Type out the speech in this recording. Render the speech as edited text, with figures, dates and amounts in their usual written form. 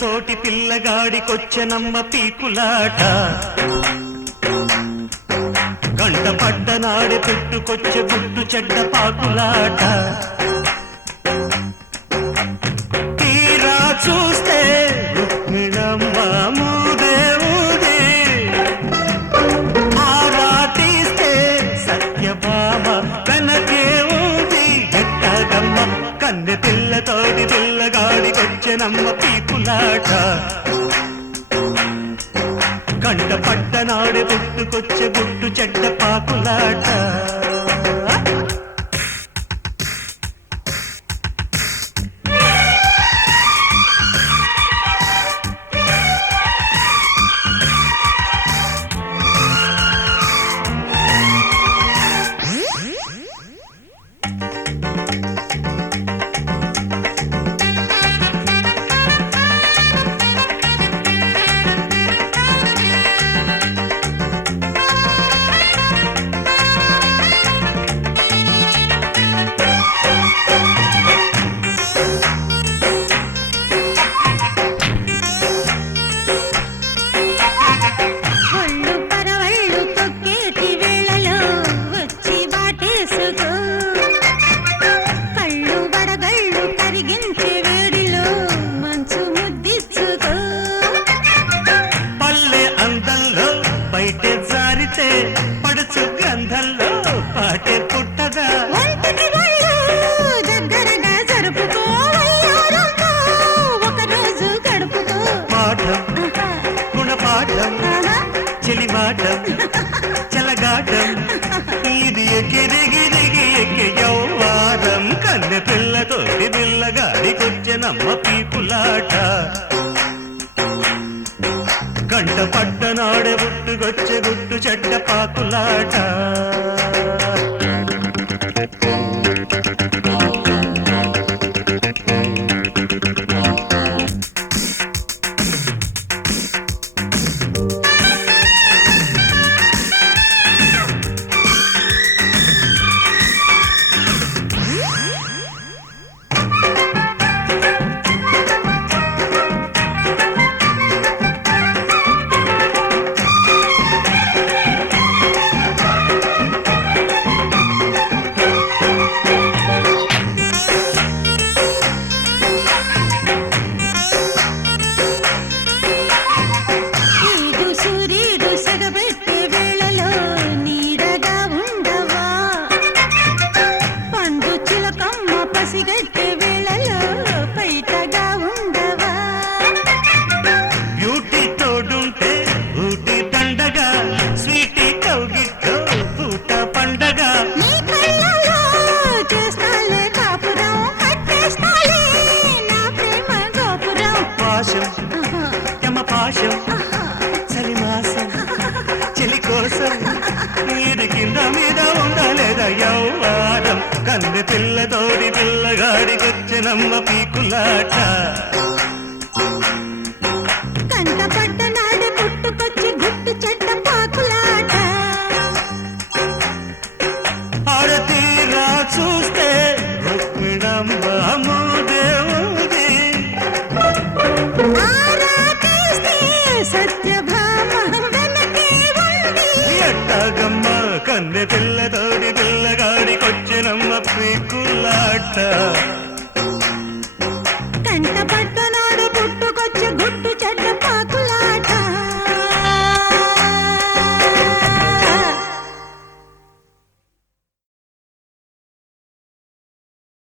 పిల్లతోటి పిల్లగాడికొచ్చెనమ్మ పీకులాట గంట పడ్డనాడే పుట్టుకొచ్చే పుట్టు చెడ్డ పాకులాట తీరా చూస్తే రుక్మిణమ్మ మూదే ఊది ఆరా తీస్తే సత్యభామ వెనకే ఊది ఎట్టగమ్మ కన్నె పిల్లతోటి పిల్లగాడికొచ్చెనమ్మ పీకులాట కంట పడ్డనాడు పుట్టుకొచ్చే గుట్టు చెడ్డ పాకులాట బయటే జారితే పడుచు గంధంలో పాటే పుట్టదా దగ్గరగా జరుపుకోవయ్యారంతో ఒకరోజు గడుపుకో పాఠం గుణపాఠం చెలిమాటం చెలగాటం ఇది ఎక్కిదిగి ఎక్కి యౌవారం కన్నె పిల్లతోటి పిల్లగాడికొచ్చెనమ్మ పీకులాట కంట పడ్డనాడే పుట్టుకొచ్చే గుట్టు చెడ్డ పాకులాట బ్యూటీ తోడుంటే ఊటి దండగా స్వీటీ కౌగిట్లో పూట పండగ పాశం యమ పాశం చలిమాసం చెలి కోసం ఇది కింద మీద ఉండలేదా యౌవారం కన్నె పిల్లతోడి పిల్లగాడికొచ్చెనమ్మ పీకులాట కంట పడ్డనాడు పుట్టుకొచ్చి గుట్టు చెడ్డ పాకులాట ఆడతీరా చూస్తే రుక్మిణమ్మ మూదే ఊది ఆరా తీస్తే సత్య